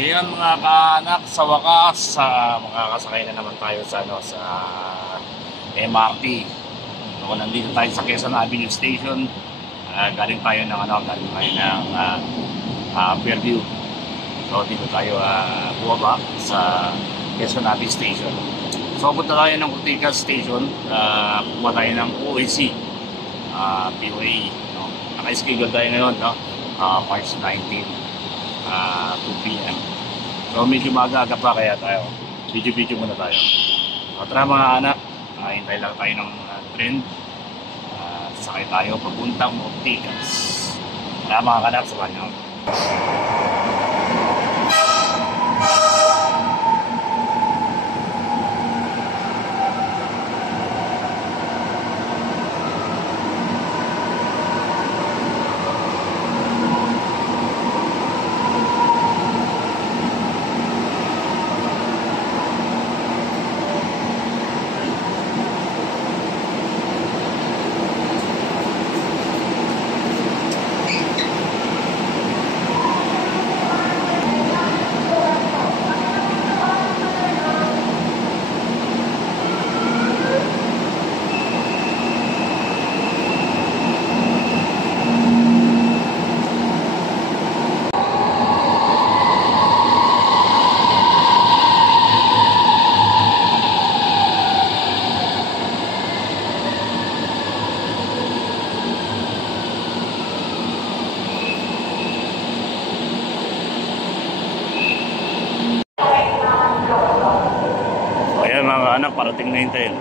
Ayan mga kaanak, sa wakas, makakasakay na naman tayo sa, sa MRT. So, nandito tayo sa Quezon Avenue Station. Galing tayo ng Fairview. So dito tayo bumaba sa Quezon Avenue Station. So punta tayo ng Ortigas Station, pumunta tayo ng OAC, POA. No? Naka-schedule tayo ngayon, no? March 19, 2 PM. So medyo maaga pa, kaya tayo video muna tayo. Tara mga anak, hintay lang tayo ng train. Sakay tayo papuntang Ortigas. Tara mga anak, sa banyo. Mga anak, parating na yun tayo.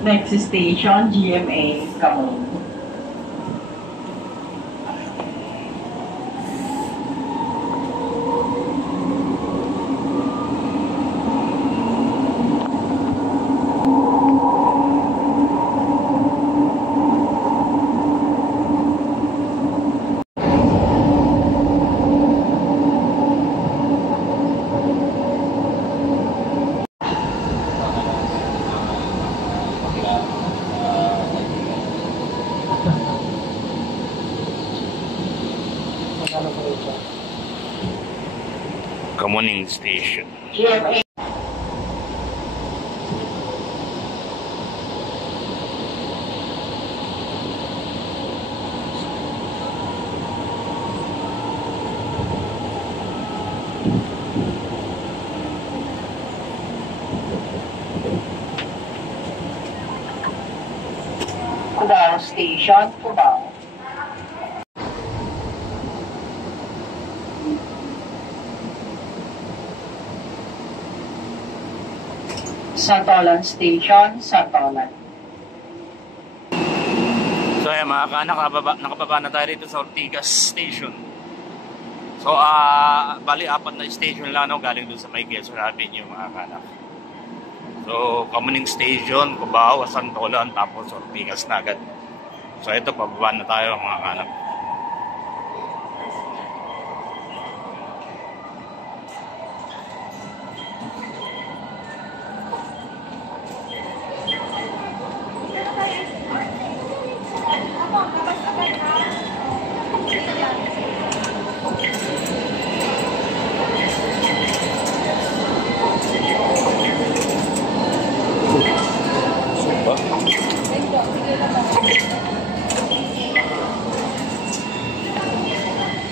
Next station, GMA, Kamon. Kamuning Station. GMA. Cubao Station, Cubao. Santolan Station, Santolan. So ayan mga kaanak, nakababa na tayo dito sa Ortigas Station. So bali 4 na station lang, no? Galing dun sa may Quezon Avenue mga kaanak. So Kamuning Station, Cubao, Santolan, tapos Ortigas na agad. So ito, pababa na tayo mga kaanak.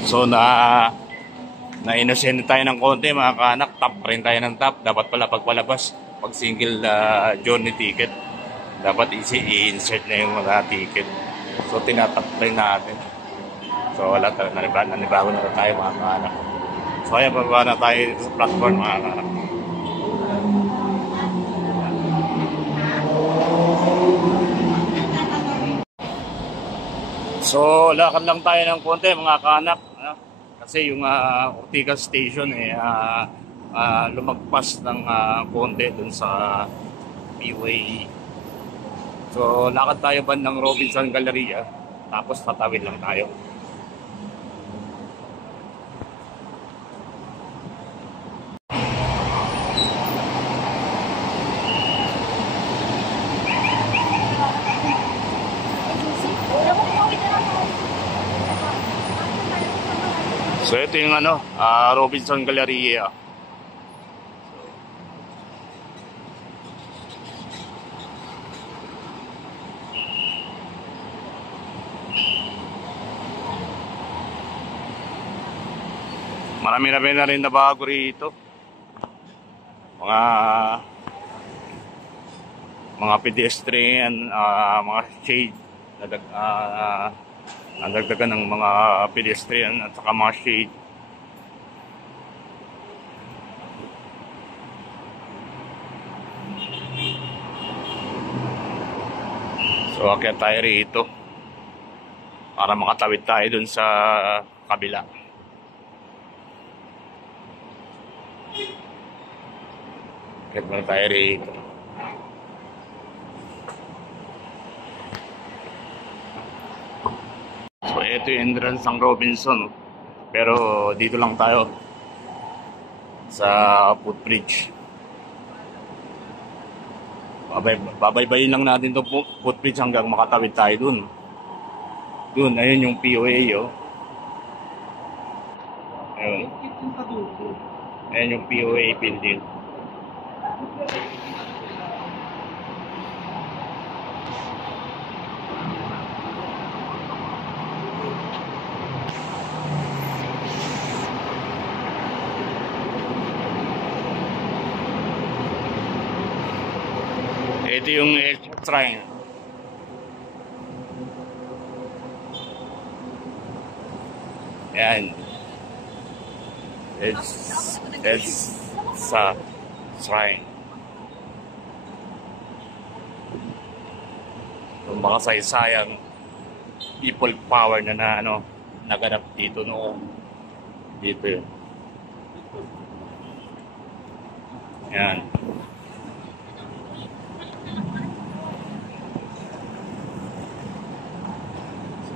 So na-innocent tayo ng konti mga kaanak, top rin tayo ng top. Dapat pala pagpalabas, pag single journey ticket, dapat i-insert na yung mga ticket. So tinatap rin natin. So wala talaga, nanibago na tayo mga kaanak. So ayan, bababa na tayo sa platform mga kaharap. So lakad lang tayo ng konti mga kaanak, ano? Kasi yung Ortigas Station lumagpas ng konti dun sa POA. So lakad tayo bandang Robinson Galleria, tapos tatawid lang tayo. So ito yung Robinson Galleria. Marami na rin na bago rito. Mga pedestrian, mga shade nadagdagan ng mga pedestrian at saka mga shade. So akyat tayo rito para makatawid tayo dun sa kabila. Akyat muna tayo rito. So ito yung entrance ng Robinson, pero dito lang tayo sa footbridge. Babaybayin lang natin itong footbridge hanggang makatawid tayo dun. Ayun yung POA, oh. Ayun yung POA building. Ito yung Shrine. Ayan. It's sa Shrine. Yung mga saysayang people power na naganap dito noong. Dito yun. Ayan.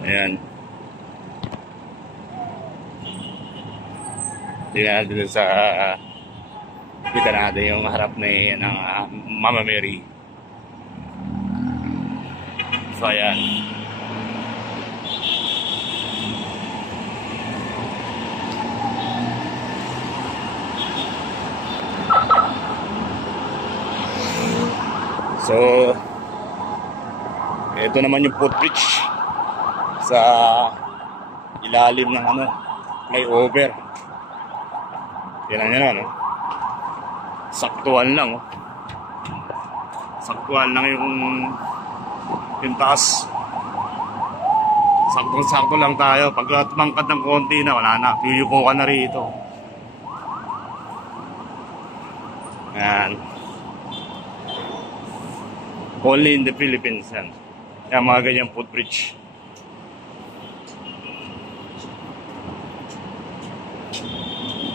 Ayan. Tingnan natin sa kita natin yung harap ng Mama Mary. So ayan. So ito naman yung footbridge sa ilalim ng flyover. Yan na, saktuan lang, oh. Saktuan lang yung taas. Sakto lang tayo. Pag tumangkad ng konti na, wala na. Yuyuko ka na rito. Yan. Only in the Philippines, yan. Yan, mga ganyang footbridge.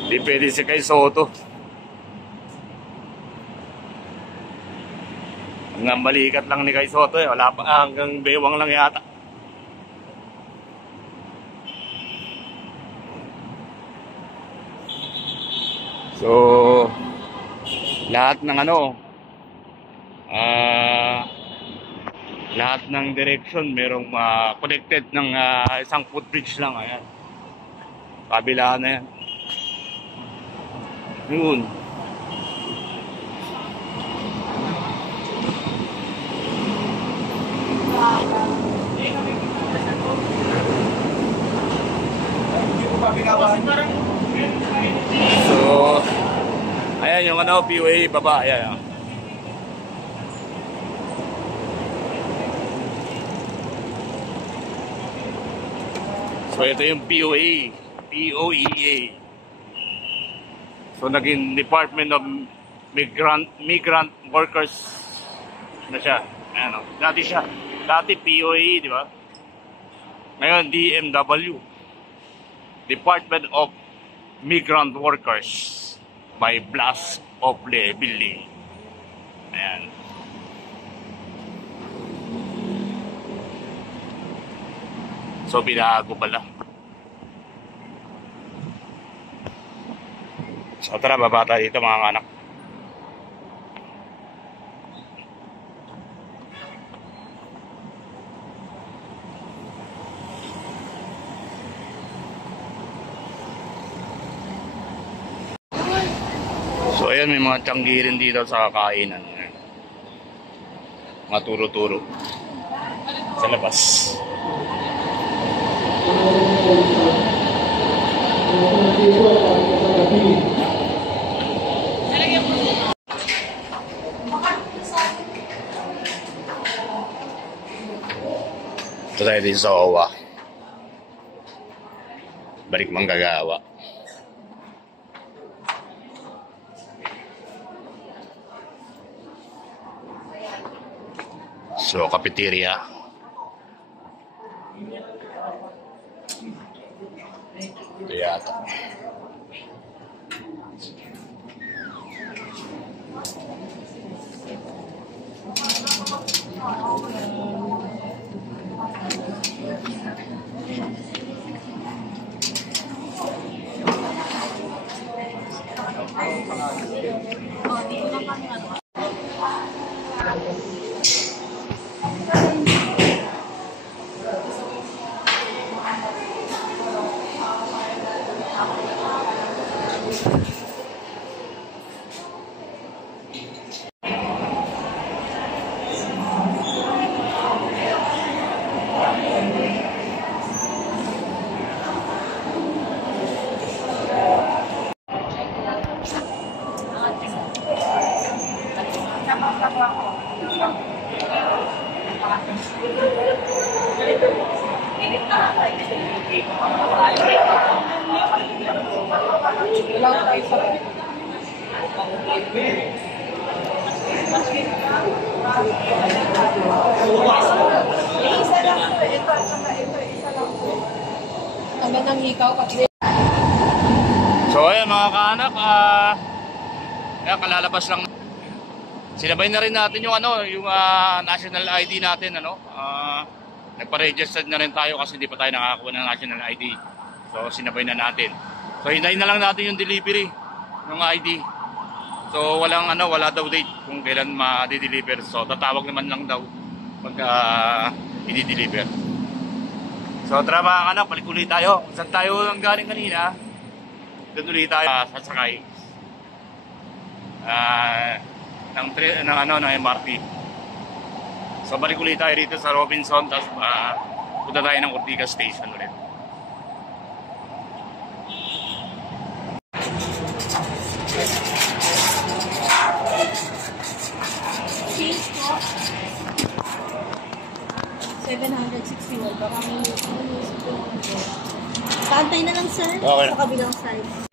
Di pwede si Kay Soto. Hanggang balikat lang ni Kay Soto, eh. Wala pa, hanggang bewang lang yata. So lahat ng lahat ng direction merong connected ng isang footbridge lang. Ayan, kabila na yan. Yun. So ayan yung POA baba. Ayan. So ito yung POEA. So naging Department of Migrant Workers na siya. Ano, dati POA, di ba? Ngayon DMW, Department of Migrant Workers by Blas of Billy. Ayan. So binago pala. So tara, baba tayo dito mga anak. So ayan, may mga tiyanggirin dito sa kakainan. Mga turo-turo sa labas. Ito tayo dito sa OWA. Balik Manggagawa. So, cafeteria. Ito yata. Hanggang ikaw kasi. So ayan mga kaanak, ayan, kalalabas lang. Sinabay na rin natin yung national ID natin, nagpa-register na rin tayo kasi hindi pa tayo nakakuha ng national ID. So sinabay na natin. So hintayin na lang natin yung delivery ng ID. So wala daw date kung kailan ma-deliver. So tatawag naman lang daw pagka i-deliver. So tara mga anak, balik ulit tayo. Saan tayo nang galing kanina? Doon ulit tayo sasakay ng MRT. So balik ulit tayo rito sa Robinson, tapos punta tayo ng Ortigas Station ulit. $761. Baka may Kaantay na lang, sir. Okay. Sa kabilang side.